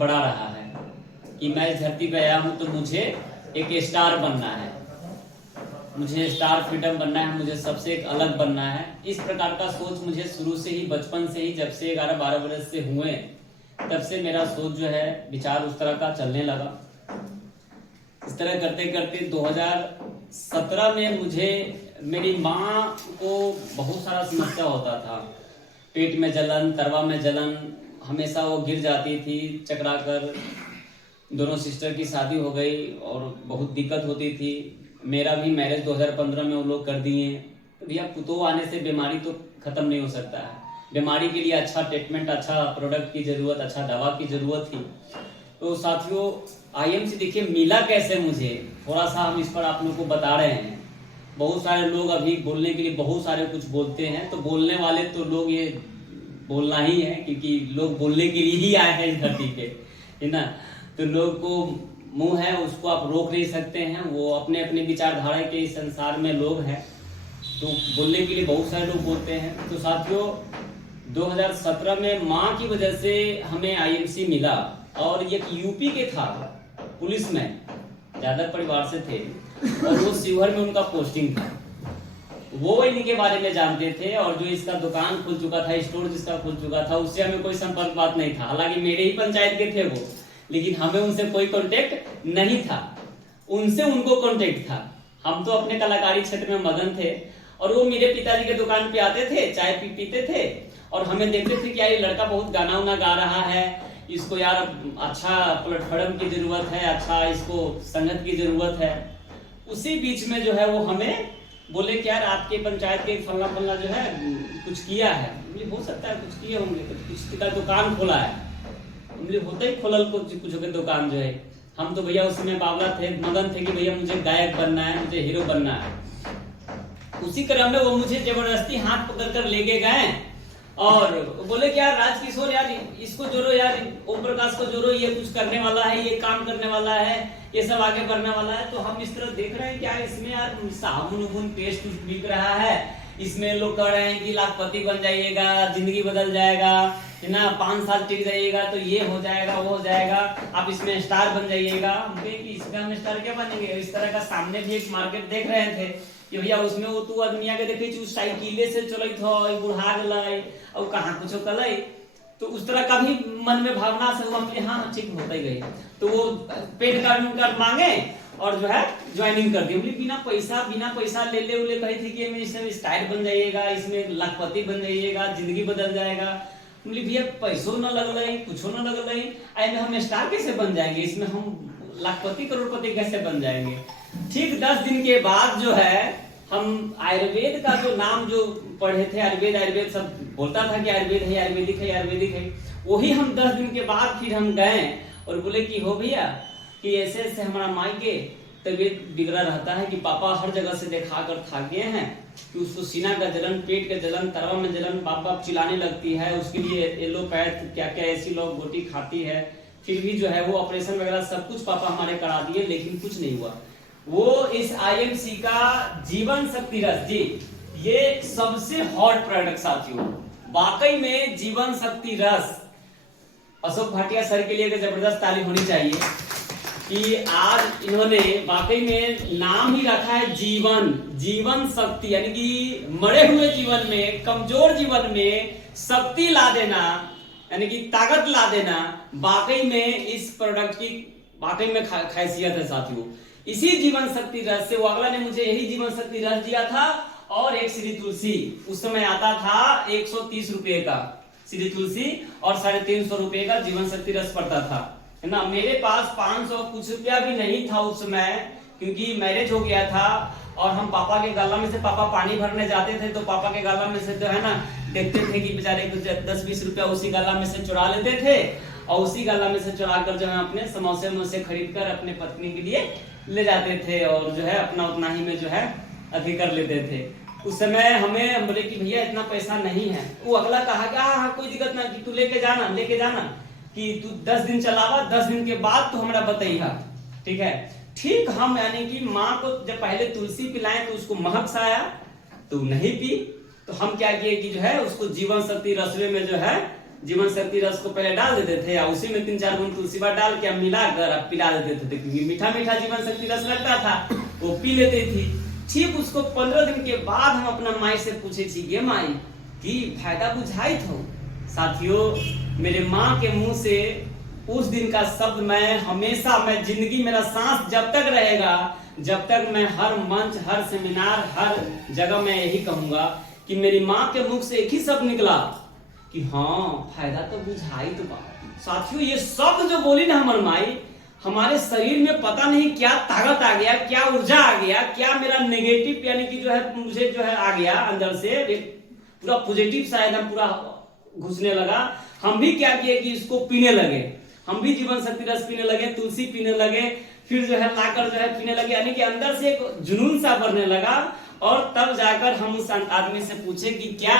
बड़ा रहा है कि मैं इस धरती पे आया हूँ तो मुझे एक स्टार बनना है, मुझे स्टार फ्रीडम बनना है, मुझे सबसे एक अलग बनना है। इस प्रकार का सोच मुझे शुरू से ही, बचपन से ही, जब से 11-12 वर्ष से हुए तब से मेरा सोच जो है, विचार उस तरह का चलने लगा। इस तरह करते करते 2017 में मुझे मेरी माँ को बहुत सारा समस्या होता था, पेट में जलन, तरवा में जलन, हमेशा वो गिर जाती थी चकरा कर। दोनों सिस्टर की शादी हो गई और बहुत दिक्कत होती थी। मेरा भी मैरिज 2015 में वो लोग कर दिए। तो भैया पुतोह आने से बीमारी तो खत्म नहीं हो सकता है। बीमारी के लिए अच्छा ट्रीटमेंट, अच्छा प्रोडक्ट की जरूरत, अच्छा दवा की जरूरत थी। तो साथियों आईएमसी देखिए मिला कैसे मुझे, थोड़ा सा हम इस पर आप लोग को बता रहे हैं। बहुत सारे लोग अभी बोलने के लिए बहुत सारे कुछ बोलते हैं, तो बोलने वाले तो लोग ये बोलना ही है, क्योंकि लोग बोलने के लिए ही आए हैं इस धरती पे, है ना। तो लोग को मुंह है उसको आप रोक नहीं सकते हैं, वो अपने अपने विचारधारा के इस संसार में लोग हैं, तो बोलने के लिए बहुत सारे लोग बोलते हैं। तो साथियों 2017 में माँ की वजह से हमें आईएमसी मिला, और ये यूपी के था, पुलिस में ज्यादा परिवार से थे, और वो शिवहर में उनका पोस्टिंग था। वो इनके बारे में जानते थे, और जो इसका दुकान खुल चुका था, स्टोर जिसका खुल चुका था, उससे हमें कोई संपर्क बात नहीं था। हालांकि मेरे ही पंचायत के थे वो, लेकिन हमें उनसे कोई कांटेक्ट नहीं था, उनसे उनको कांटेक्ट था। हम तो अपने कलाकारी क्षेत्र में मगन थे, और वो मेरे पिताजी के दुकान पे आते थे, चाय पीते थे, और हमें देखते थे कि यार ये लड़का बहुत गाना उना गा रहा है, इसको यार अच्छा प्लेटफॉर्म की जरूरत है, अच्छा इसको संगत की जरूरत है। उसी बीच में जो है वो हमें बोले कि यार आपके पंचायत के फल्ला फल्ला जो है कुछ किया है। हो सकता है कुछ किए होंगे, कुछ का दुकान खोला है, होता ही खोलल कुछ के दुकान जो है। हम तो भैया उस समय बावला थे, मगन थे कि भैया मुझे गायक बनना है, मुझे हीरो बनना है। उसी क्रम में वो मुझे जबरदस्ती हाथ पकड़ कर लेके गए और बोले कि यार राजकिशोर यार इसको जोड़ो, यार ओम प्रकाश को जोड़ो, ये कुछ करने वाला है, ये काम करने वाला है, ये सब आगे बढ़ने वाला है। तो हम इस तरह देख रहे हैं क्या इसमें यार साबुन पेस्ट बिक रहा है, इसमें लोग कह रहे हैं कि लाखपति बन जाइएगा, जिंदगी बदल जाएगा, है ना, 5 साल टिक जाइएगा तो ये हो जाएगा वो हो जाएगा, आप इसमें स्टार बन जाइएगा। हम कहे कि इसमें हम स्टार क्या बनेंगे। इस तरह का सामने भी एक मार्केट देख रहे थे कि भैया उसमें वो तू दुनिया के देखे साइकिले से चलत हो, बुढ़ा गए और कहाँ कुछ कल, तो उस तरह का भी मन में भावना से हम हाँ ठीक होता ही गई। तो वो पेड कार्ड मांगे और जो है ज्वाइनिंग कर दी। बिना पैसा ले कही थी कि इसमें स्टाइल बन जाइएगा, इसमें लाखपति बन जाइएगा, जिंदगी बदल जाएगा। भैया पैसों न लगल, कुछ न लगल, हम स्टार कैसे बन जाएंगे, इसमें हम लाखपति करोड़पति कैसे बन जाएंगे। ठीक 10 दिन के बाद जो है हम आयुर्वेद का जो नाम जो पढ़े थे, आयुर्वेद सब बोलता था कि आयुर्वेद है, आयुर्वेदिक है। वही हम 10 दिन के बाद फिर हम गए और बोले कि हो भैया कि ऐसे ऐसे हमारा माई के तबीयत बिगड़ा रहता है, कि पापा हर जगह से देखा कर थक गए हैं, कि उसको सीना का जलन, पेट का जलन, तरवा में जलन, बाप चिल्लाने लगती है, उसके लिए एलोपैथ क्या क्या ऐसी लोग गोटी खाती है। फिर भी जो है वो ऑपरेशन वगैरह सब कुछ पापा हमारे करा दिए, लेकिन कुछ नहीं हुआ। वो इस आईएमसी का जीवन शक्ति रस जी, ये सबसे हॉट प्रोडक्ट साथियों, वाकई में जीवन शक्ति रस। अशोक भाटिया सर के लिए जबरदस्त ताली होनी चाहिए कि आज इन्होंने वाकई में नाम ही रखा है जीवन शक्ति, यानी कि मरे हुए जीवन में, कमजोर जीवन में शक्ति ला देना, यानी कि ताकत ला देना। वाकई में इस प्रोडक्ट की वाकई में खासियत है साथियों। इसी जीवन शक्ति रस से वो अगला ने मुझे यही जीवन शक्ति रस दिया था, और एक श्री तुलसी उस समय आता था 130 रुपए का श्री तुलसी, और 350 रुपए का जीवन शक्ति रस पड़ता था, है ना। मेरे पास 500 कुछ रुपया भी नहीं था उस समय, क्योंकि मैरिज हो गया था, और हम पापा के गाला में से, पापा पानी भरने जाते थे तो पापा के गाला में से जो है ना देखते थे कि बेचारे कुछ 10-20 रुपया उसी गाला में से चुरा लेते थे, और उसी गाला में से चुरा कर जो है अपने समोसे खरीद कर अपने पत्नी के लिए ले जाते थे, और जो है अपना उतना ही में जो है अधिक कर लेते थे। उस समय हमें बोले कि भैया इतना पैसा नहीं है। वो अगला कहा कि हाँ कोई दिक्कत ना, कि तू लेके जाना कि तू 10 दिन चलावा, 10 दिन के बाद तू हमारा बताइएगा, ठीक है। ठीक हम यानी कि माँ को जब पहले तुलसी पिलाएं तो उसको महक सा आया, तो नहीं पी, तो हम क्या किए कि जो है उसको जीवन शक्ति रसवे में जो है जीवन शक्ति रस को पहले डाल देते थे और उसी में 3-4 बूंद तुलसी बात डाल के मिलाकर अब पिला देते थे, क्योंकि मीठा मीठा जीवन शक्ति रस लगता था, वो पी लेती थी। ठीक उसको 15 दिन के बाद हम अपना माई से पूछे थी, ये माई की फायदा बुझाई थो। साथियों, मेरे माँ के मुंह से उस दिन का शब्द मैं हमेशा, मैं जिंदगी, मेरा सांस जब तक रहेगा, जब तक मैं हर मंच, हर सेमिनार, हर जगह मैं यही कहूंगा कि मेरी माँ के मुख से एक ही शब्द निकला कि हाँ फायदा तो बुझाई तो बा। साथियों, ये शब्द जो बोली ना हमारी माई, हमारे शरीर में पता नहीं क्या ताकत आ गया, क्या ऊर्जा आ गया, क्या मेरा नेगेटिव यानी कि जो है मुझे जो है आ गया अंदर से पूरा पॉजिटिव सा एकदम पूरा घुसने लगा। हम भी क्या किए कि इसको पीने लगे, हम भी जीवन शक्ति रस पीने लगे, तुलसी पीने लगे, फिर जो है लाकर जो है पीने लगे, यानी कि अंदर से एक जुनून सा बढ़ने लगा। और तब जाकर हम उस आदमी से पूछे कि क्या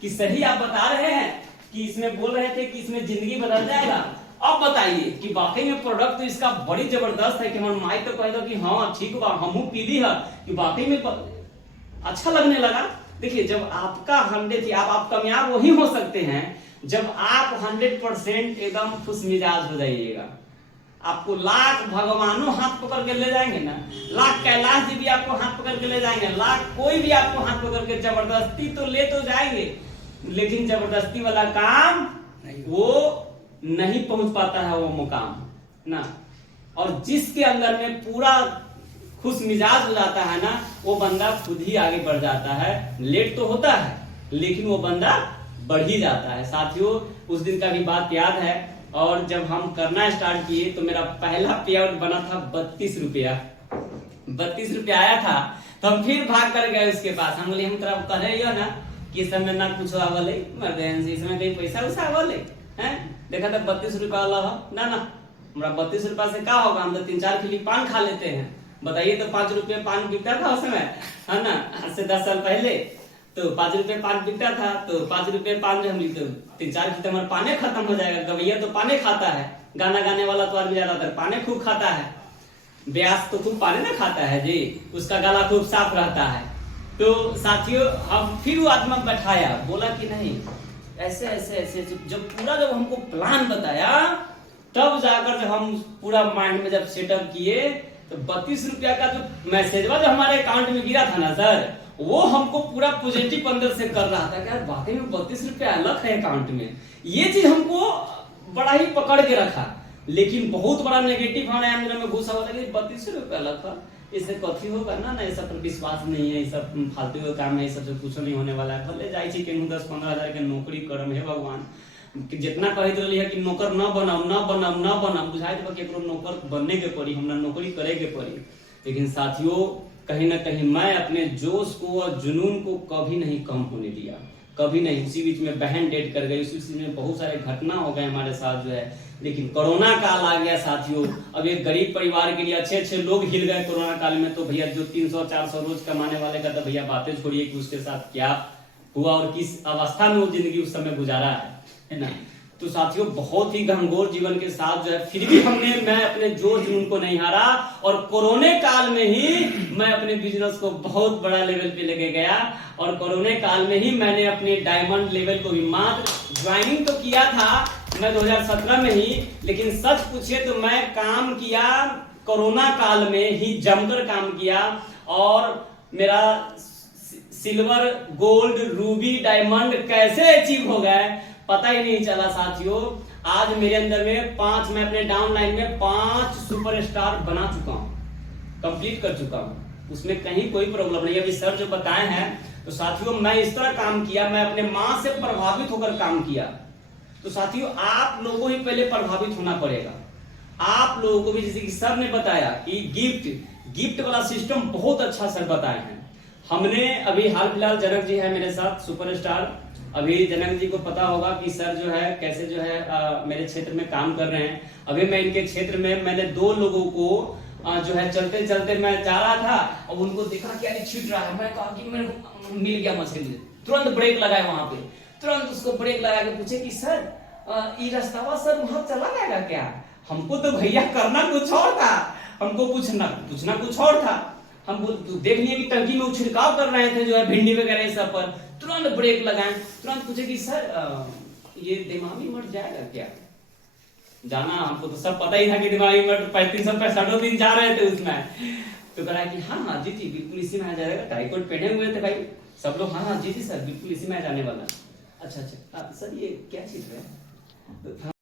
कि सही आप बता रहे हैं कि इसमें बोल रहे थे कि इसमें जिंदगी बदल जाएगा, अब बताइए कि वाकई में प्रोडक्ट तो इसका बड़ी जबरदस्त है कि हमारे माई तो कह दो कि हाँ ठीक बा, हमू पीली है कि वाकई में अच्छा लगने लगा। देखिए, जब आपका 100 थी, आप कामयाब वही हो सकते हैं जब आप 100% एकदम खुश मिजाज हो जाइएगा। आपको लाख भगवानों हाथ पकड़ के ले जाएंगे ना, लाख कैलाश जी भी आपको हाथ पकड़ के ले जाएंगे, लाख कोई भी आपको हाथ पकड़ के जबरदस्ती तो ले तो जाएंगे, लेकिन जबरदस्ती वाला काम वो नहीं पहुंच पाता है वो मुकाम ना। और जिसके अंदर में पूरा खुश मिजाज हो जाता है ना, वो बंदा खुद ही आगे बढ़ जाता है। लेट तो होता है लेकिन वो बंदा बढ़ ही जाता है। साथियों, उस दिन का भी बात याद है, और जब हम करना स्टार्ट किए तो मेरा पहला पे आउट बना था 32 रुपया। 32 रुपया आया था तो हम फिर भाग कर गए उसके पास। हम बोले हम तेरा कह रहे हो ना कि इस समय ना कुछ आवले, इसमें कहीं पैसा उसा आवले हैं, देखा था 32 रुपया वाला ना ना, हमारा 32 रुपया से क्या होगा, हम तो 3-4 खिली पान खा लेते हैं। बताइए, तो 5 रुपये पान बिकता था उस समय, है ना, आज से 10 साल पहले तो 5 रुपये पान बिकता था। तो 5 रुपये पान जो हम तो 3-4 खिली हमारे पाने खत्म हो जाएगा। गवैया तो पाने खाता है, गाना गाने वाला तो आदमी ज्यादातर पाने खूब खाता है, ब्यास तो खूब पाने ना खाता है जी, उसका गला खूब साफ रहता है। तो साथियों, हम फिर वो आदमी बैठाया, बोला कि नहीं ऐसे ऐसे ऐसे, जब हमको प्लान बताया तब जाकर जब हम पूरा माइंड में जब सेटअप किए तो 32 रुपया का जो मैसेजवा जो हमारे अकाउंट में गिरा था ना सर, वो हमको पूरा पॉजिटिव अंदर से कर रहा था कि यार वाकई में 32 रुपया अलग है अकाउंट में। ये चीज हमको बड़ा ही पकड़ के रखा, लेकिन बहुत बड़ा नेगेटिव हमारे अंदर में घुसा हुआ था कि 32 रुपया अलग था, इससे कथी होगा ना, ये सब पर विश्वास नहीं है, ये सब फालतू का काम है, ये सब से कुछ नहीं होने वाला है। भले जाई छी केहू 10-15 हजार के नौकरी करम है भगवान, जितना कहत रही है कि नौकर न बनाओ बुझाई तो केकरो नौकर बनने के पड़ी, हमरा नौकरी करे के पड़ी। लेकिन साथियों, कहीं ना कहीं मैं अपने जोश को और जुनून को कभी नहीं कम होने दिया, कभी नहीं। उसी बीच में बहन डेट कर गई, उसी बीच में बहुत सारे घटना हो गए हमारे साथ जो है, लेकिन कोरोना काल आ गया साथियों। अब एक गरीब परिवार के लिए अच्छे लोग हिल गए कोरोना काल में। तो भैया जो 300-400 रोज कमाने वाले का तो भैया बातें छोड़िए कि उसके साथ क्या हुआ और किस अवस्था में वो जिंदगी उस समय गुजारा है ना। तो साथियों, बहुत ही घनघोर जीवन के साथ जो है फिर भी मैं अपने जोश जुनून को नहीं हारा, और कोरोना काल में ही मैं अपने बिजनेस को बहुत बड़ा लेवल पे लेके गया। और कोरोना काल में ही मैंने अपने डायमंड लेवल को भी मात्र ज्वाइनिंग तो किया था मैं 2017 में ही, लेकिन सच पूछे तो मैं काम किया कोरोना काल में ही, जमकर काम किया। और मेरा सिल्वर, गोल्ड, रूबी, डायमंड कैसे अचीव हो गए पता ही नहीं चला साथियों। आज मेरे अंदर में 5, मैं अपने डाउनलाइन में 5 सुपरस्टार बना चुका हूँ, कंप्लीट कर चुका हूँ, उसमें कहीं कोई प्रॉब्लम नहीं। अभी सर जो बताए हैं, तो साथियों मैं इस तरह काम किया, मैं अपने माँ से प्रभावित होकर काम किया। तो साथियों, आप लोगों को ही पहले प्रभावित होना पड़ेगा। आप लोगों को भी, जैसे कि सर ने बताया कि गिफ्ट वाला सिस्टम बहुत अच्छा सर बताए हैं। हमने अभी हाल फिलहाल जनक जी है मेरे साथ सुपरस्टार, अभी जनक जी को पता होगा कि सर जो है कैसे जो है मेरे क्षेत्र में काम कर रहे हैं। अभी मैं इनके क्षेत्र में मैंने 2 लोगों को जो है चलते चलते मैं जा रहा था और उनको देखा कि अरे छूट रहा है, मैं कहा कि मेरे को मिल गया मछली, तुरंत ब्रेक लगाए वहां पे, तुरंत उसको ब्रेक लगा के पूछे कि सर ये रास्ता सर वहां चला जाएगा क्या? हमको तो भैया करना कुछ और था, हमको पूछना कुछ और था। हम देख लिए कि टंकी में छिड़काव कर रहे थे जो है भिंडी वगैरह सब पर, तुरंत ब्रेक लगाए, तुरंत पूछे कि सर ये दिमागी मठ जाएगा क्या? जाना हमको तो सब पता ही था कि दिमागी मठ 365 दिन जा रहे थे उसमें। तो कहा कि हाँ जी बिल्कुल इसी में आ जाएगा। टाइकोट पहने हुए थे भाई सब लोग, हाँ जी सर बिल्कुल इसी में आ जाने वाला। अच्छा सर ये क्या चीज है? तो